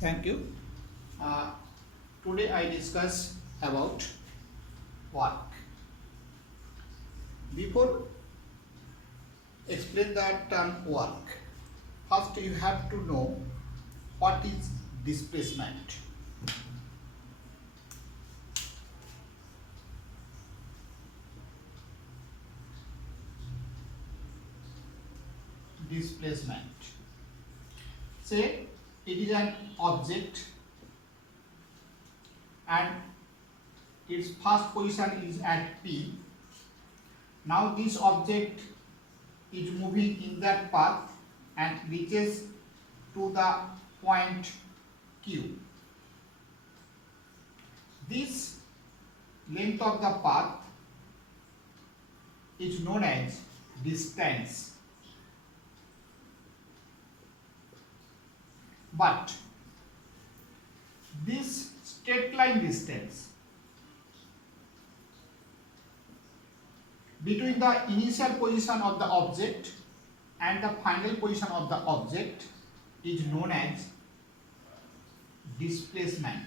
Thank you. Today I discuss about work. Before explain the term work, first you have to know what is displacement. Displacement. Say it is an object and its first position is at P. Now this object is moving in that path and reaches to the point Q. This length of the path is known as distance. But this straight line distance between the initial position of the object and the final position of the object is known as displacement.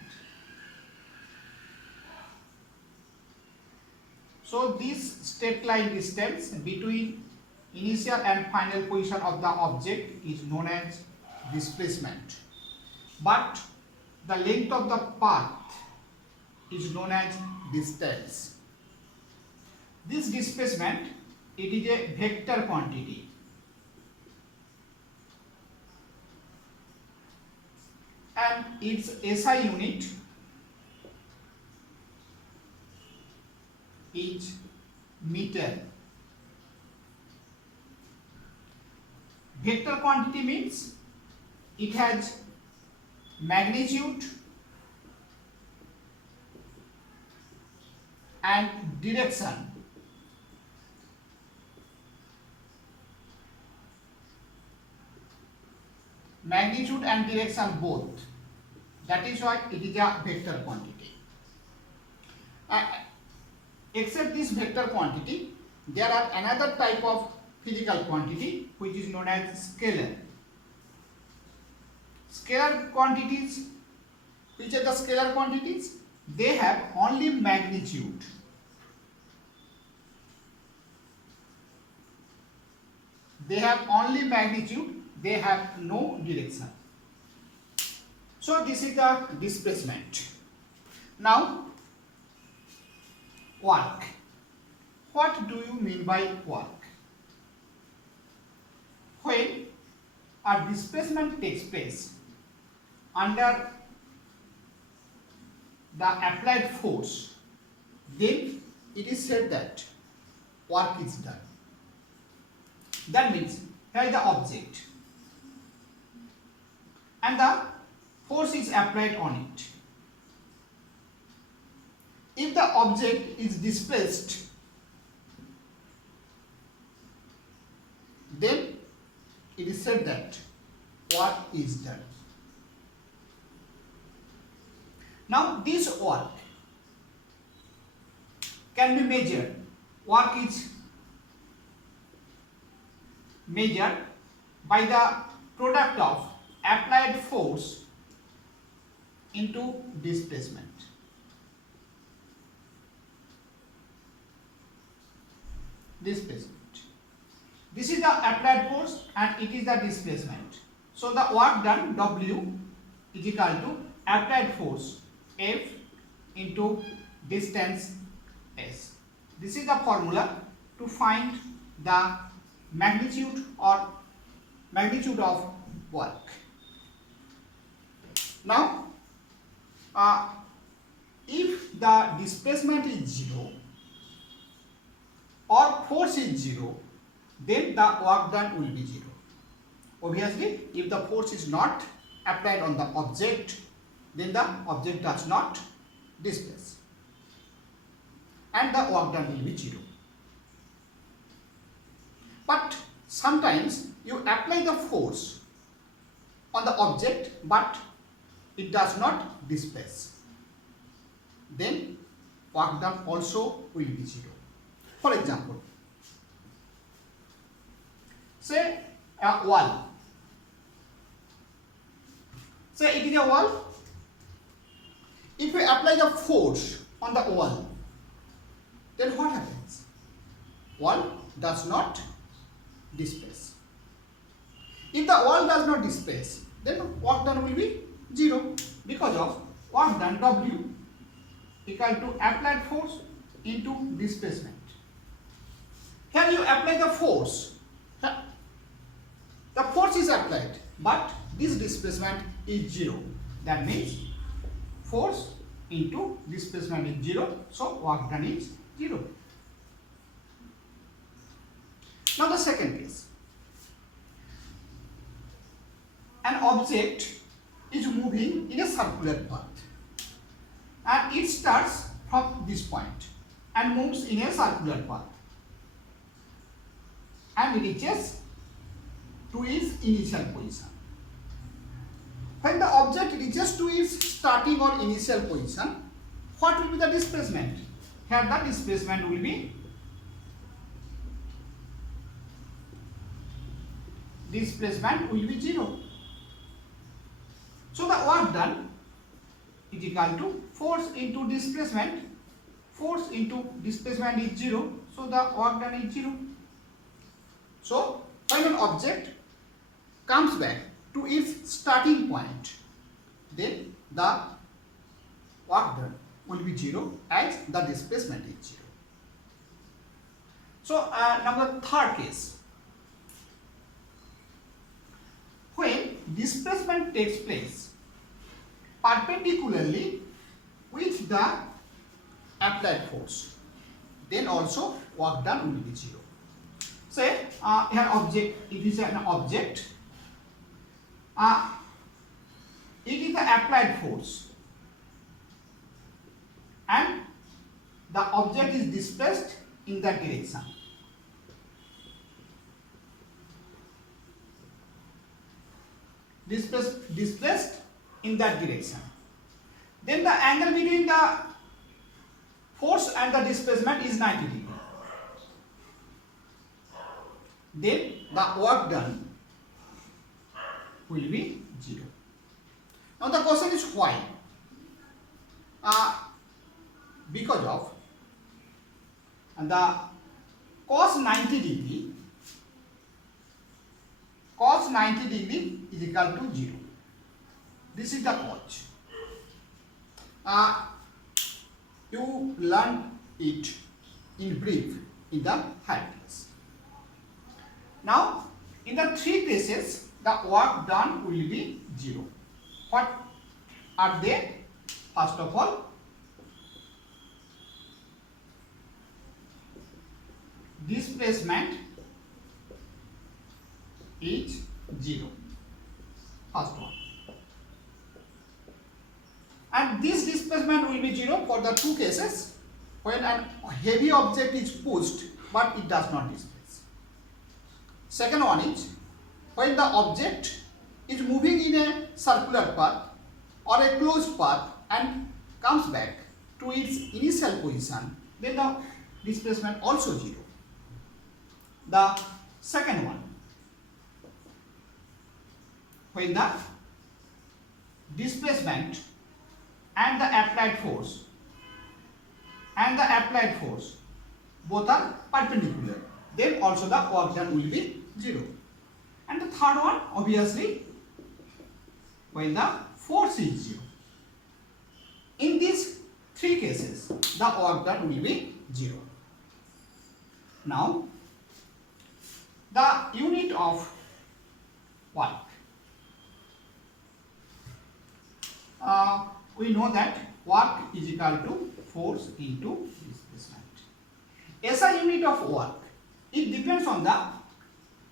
So this straight line distance between initial and final position of the object is known as displacement. But the length of the path is known as distance. This displacement, it is a vector quantity. And its SI unit is meter. Vector quantity means it has magnitude and direction. Magnitude and direction both. That is why it is a vector quantity. Except this vector quantity, there are another type of physical quantity which is known as scalar. Scalar quantities, which are the scalar quantities? They have only magnitude. They have only magnitude, they have no direction. So this is the displacement. Now, work. What do you mean by work? When a displacement takes place under the applied force, then it is said that work is done. That means here is the object and the force is applied on it. If the object is displaced, then it is said that work is done. Now this work can be measured. Work is measured by the product of applied force into displacement. Displacement. This is the applied force and it is the displacement. So the work done, W, is equal to applied force F into distance S. This is the formula to find the magnitude or magnitude of work. Now, if the displacement is 0 or force is 0, then the work done will be 0. Obviously, if the force is not applied on the object, then the object does not displace and the work done will be 0. But sometimes you apply the force on the object but it does not displace, then work done also will be 0. For example, say a wall. Say it is a wall. If we apply the force on the wall, then what happens? Wall does not displace. If the wall does not displace, then work done will be 0 because of work done W equal to applied force into displacement. Here you apply the force. The force is applied, but this displacement is 0. That means force into displacement is 0, so work done is 0. Now the second case. An object is moving in a circular path and it starts from this point and moves in a circular path and reaches to its initial position. When the object reaches to its starting or initial position, what will be the displacement? Here the displacement will be will be 0. So the work done is equal to force into displacement. Force into displacement is 0, so the work done is 0. So when an object comes back to its starting point, then the work done will be 0 as the displacement is 0. So now the third case. When displacement takes place perpendicularly with the applied force, then also work done will be 0. Say here object, it is an object, it is the applied force and the object is displaced in that direction. Displaced in that direction. Then the angle between the force and the displacement is 90 degrees. Then the work done will be 0. Now the question is why? Because of the cos 90 degree is equal to 0. This is the cause. You learn it in brief in the higher class. Now, in the three cases, the work done will be 0. What are they? First of all, displacement is 0. First one. And this displacement will be 0 for the two cases when a heavy object is pushed but it does not displace. Second one is when the object is moving in a circular path or a closed path and comes back to its initial position, then the displacement also 0. The second one, when the displacement and the applied force both are perpendicular, then also the work done will be 0. And the third one, obviously, when the force is 0. In these three cases, the work done will be 0. Now, the unit of work. We know that work is equal to force into displacement. SI unit of work, it depends on the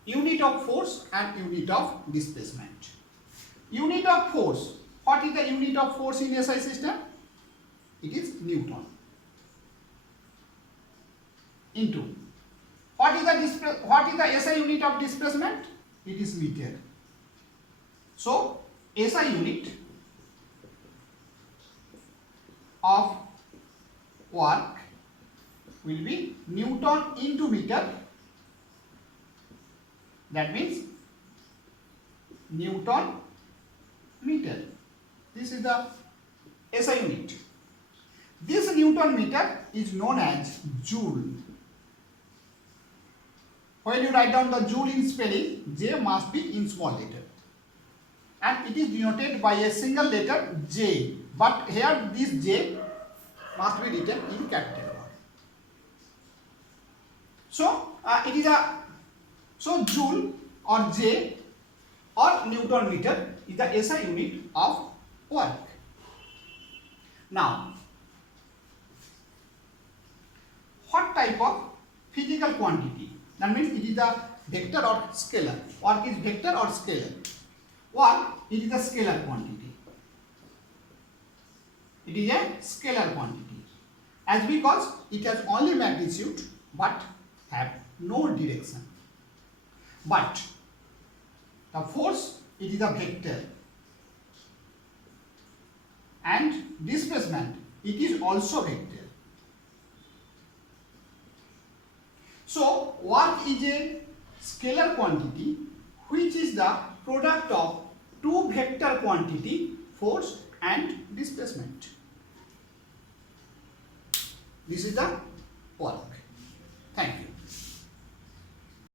unit of force and unit of displacement. Unit of force, what is the unit of force in SI system? It is Newton. Into what is the SI unit of displacement? It is meter. So SI unit of work will be Newton into meter. That means Newton meter. This is the SI unit. This Newton meter is known as joule. When you write down the joule in spelling, J must be in small letter. And it is denoted by a single letter J. But here this J must be written in capital one. So joule or J or Newton meter is the SI unit of work. Now, what type of physical quantity? That means it is the vector or scalar. Work is vector or scalar. Work, it is a scalar quantity. It is a scalar quantity. As because it has only magnitude but have no direction. But the force, it is a vector. And displacement, it is also vector. So, work is a scalar quantity which is the product of two vector quantity, force and displacement. This is the work.